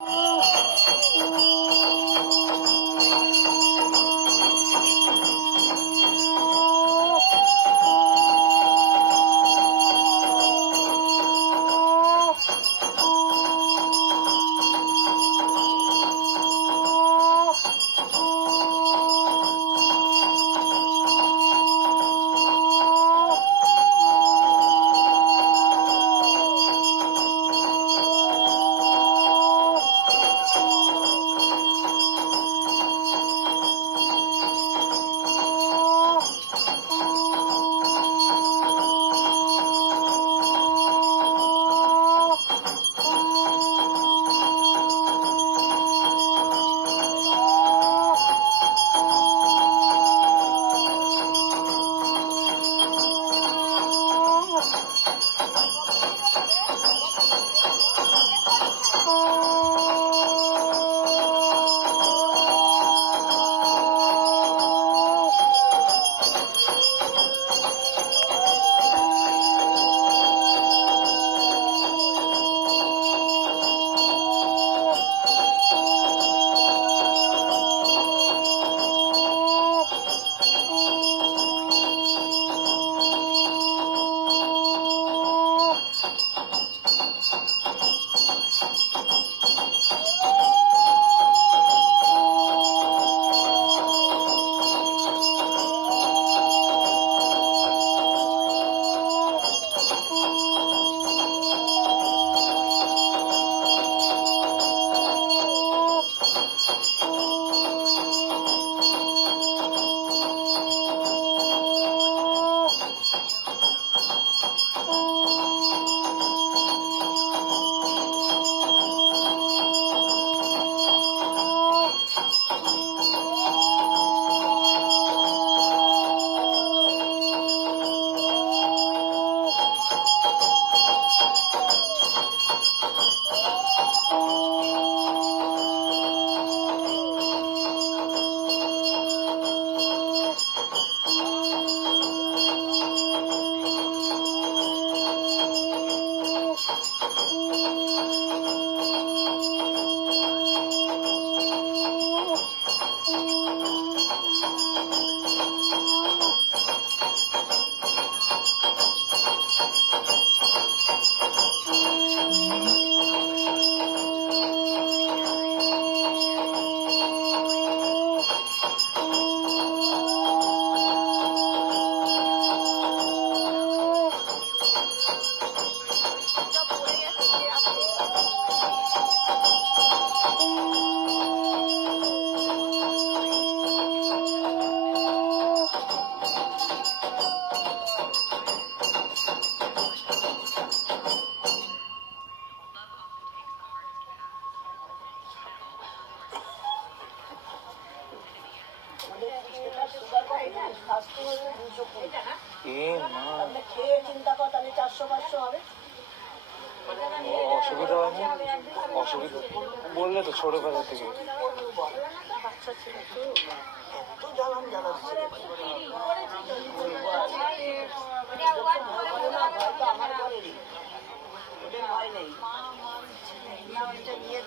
Oh! সুবিধা হয়নি অসুবিধা। বললে তো ছোটোবেলা থেকে। হয় নেই নিয়ে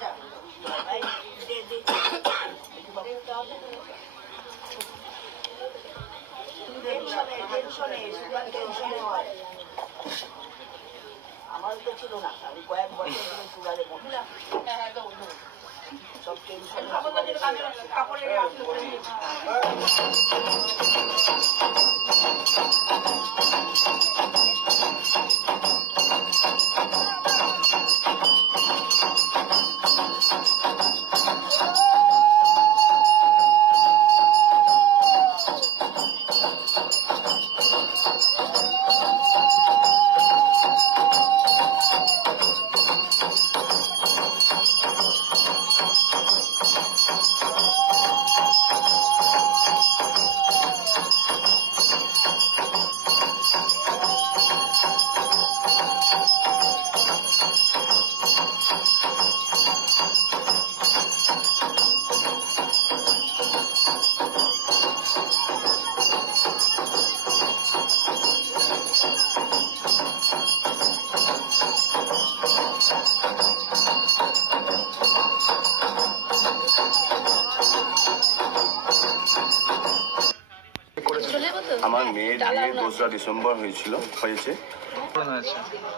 আমার মেয়ের বিয়ে দোসরা ডিসেম্বর হয়েছিল হয়েছে।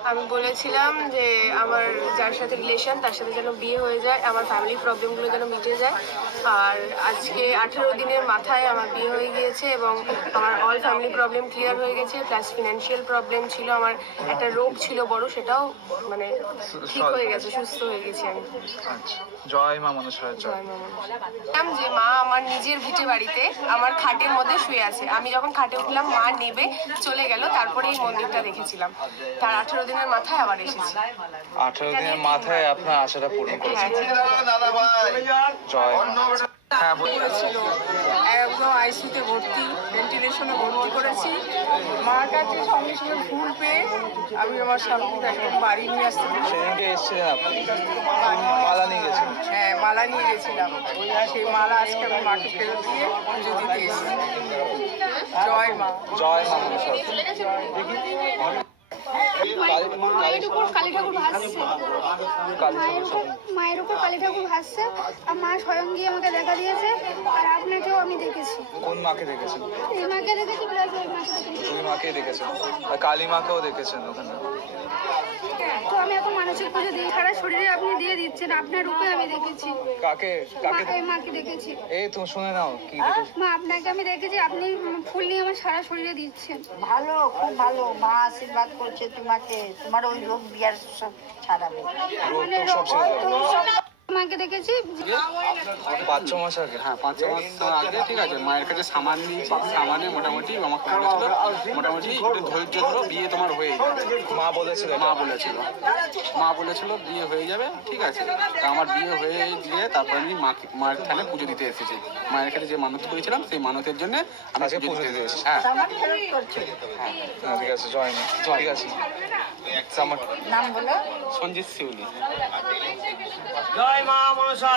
আমি বলেছিলাম যে আমার যার সাথে রিলেশন তার সাথে যেন বিয়ে হয়ে যায় আমার ফ্যামিলি প্রবলেমগুলো যেন মিটে যায়। আর আজকে আঠেরো দিনের মাথায় আমার বিয়ে হয়ে গিয়েছে এবং আমার অল ফ্যামিলি প্রবলেম ক্লিয়ার হয়ে গেছে প্লাস ফিনান্সিয়াল প্রবলেম ছিল আমার একটা রোগ ছিল বড় সেটাও মানে ঠিক হয়ে গেছে সুস্থ হয়ে গেছি আমি। আচ্ছা। জয় মা মনসার জয়। জয় মা যে মা আমার নিজের ভিটে বাড়িতে আমার খাটের মধ্যে শুয়ে আছে। আমি যখন খাটে উঠলাম মা নেবে চলে গেল তারপরে এই মন্দিরটা দেখেছিলাম। তার আঠেরো দিনের মাথায় আবার এসেছি। আঠারো দিনের মাথায় আপনার আশাটা পূরণ করেছে। জয়। হ্যাঁ একদম আইসিউতে ভর্তি ভেন্টিলেশনে ভর্তি করেছি। মার কাছে সঙ্গে সঙ্গে ফুল পেয়ে আমি আমার স্বামীকে একদম বাড়ি নিয়ে আসতে সেদিনকে এসেছিলেন আপনি? মালা নিয়ে গেছেন হ্যাঁ মালা নিয়ে গেছিলাম। সেই মালা আজকে আমি মাকে ফেরত দিয়ে পুজো দিতে এসেছি। জয় মা। জয় মা মায়ের উপর কালী ঠাকুর ভাসছে। মায়ের উপর মায়ের উপর কালী ঠাকুর ভাসছে। আর মা স্বয়ং গিয়ে আমাকে দেখা দিয়েছে। আর আপনাকেও আমি দেখেছি। কোন মাকে দেখেছেন? এই মাকে দেখেছি প্লাস ওই মাকে দেখেছি। দেখেছেন। আর কালী মাকেও দেখেছেন ওখানে? তো আমি এখন মানসিক পুজো দিই। সারা শরীরে আপনি দিয়ে দিচ্ছেন। আপনার রূপে আমি দেখেছি। কাকে? কাকে এই মাকে দেখেছি। এই তুমি শুনে নাও কি মা আপনাকে আমি দেখেছি। আপনি ফুল নিয়ে আমার সারা শরীরে দিচ্ছেন। ভালো খুব ভালো। মা আশীর্বাদ করছে। তোমাকে তোমার ওই রোগ বিয়ার সব ছাড়াবে। মাকে দেখেছি। পাঁচ ছ মাস আগে হ্যাঁ পাঁচ ছ মাস আগে ঠিক আছে মায়ের কাছে সামান নিয়েছি সামানে মোটামুটি আমাকে বলেছিল মোটামুটি একটু ধৈর্য ধরো বিয়ে তোমার হয়ে যাবে। মা বলেছিল মা বলেছিল। মা বলেছিল বিয়ে হয়ে যাবে ঠিক আছে। তা আমার বিয়ে হয়ে গিয়ে তারপর আমি মাকে মায়ের থানে পুজো দিতে এসেছি। মায়ের কাছে যে মানত করেছিলাম সেই মানতের জন্য আমি পুজো দিতে এসেছি। হ্যাঁ। হ্যাঁ। ঠিক আছে জয় ঠিক আছে। আমার নাম বলো। সঞ্জিত শিউলি জয় মা মনসা।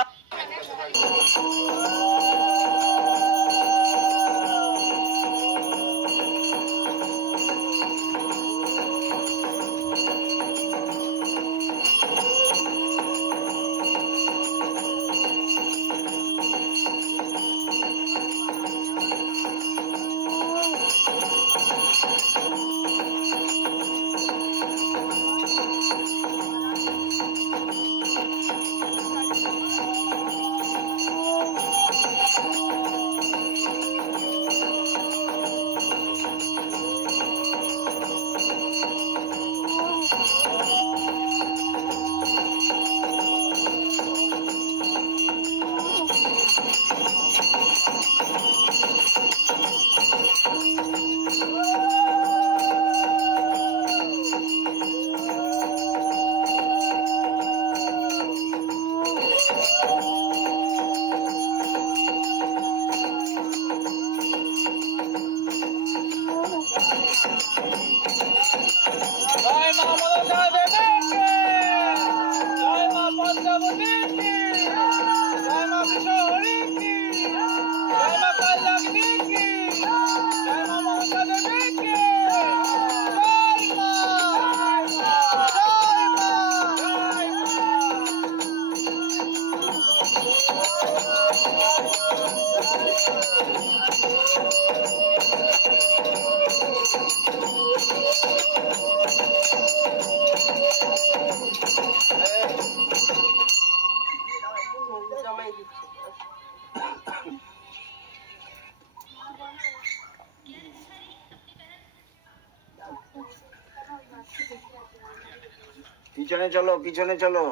পিছনে চলো পিছনে চলো।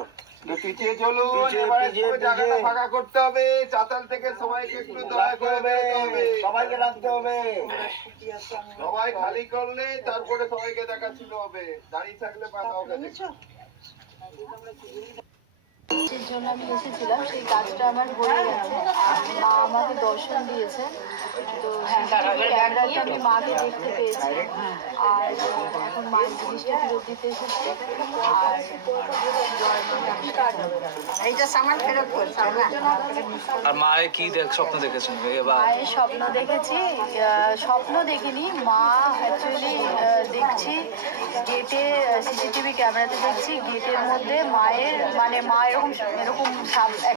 পিছিয়ে চলুন পিছিয়ে, জায়গাটা ফাঁকা করতে হবে চাতাল থেকে সবাইকে একটু দয়া করে সবাইকে রাখতে হবে। সবাই খালি করলে তারপরে সবাইকে দেখা শুরু হবে। দাঁড়িয়ে থাকলে পাঠাও হবে। জন্য আমি এসেছিলাম সেই কাজটা আমার হয়ে গেছে। মা আমাকে দর্শন দিয়েছে। তো সিসিটিভি ক্যামেরাতে আমি মাকে দেখতে পেয়েছি। আর এখন মায়ের জিনিসটা ফেরত দিতে এসেছি। আর জয় মা নমস্কার এইটা সামান ফেরত করছে না আর মায়ের কি দেখ স্বপ্ন দেখেছেন? মায়ের স্বপ্ন দেখেছি স্বপ্ন দেখিনি। মা অ্যাকচুয়ালি দেখছি গেটে সিসিটিভি ক্যামেরাতে দেখছি। গেটের মধ্যে মায়ের মানে মা এরকম এরকম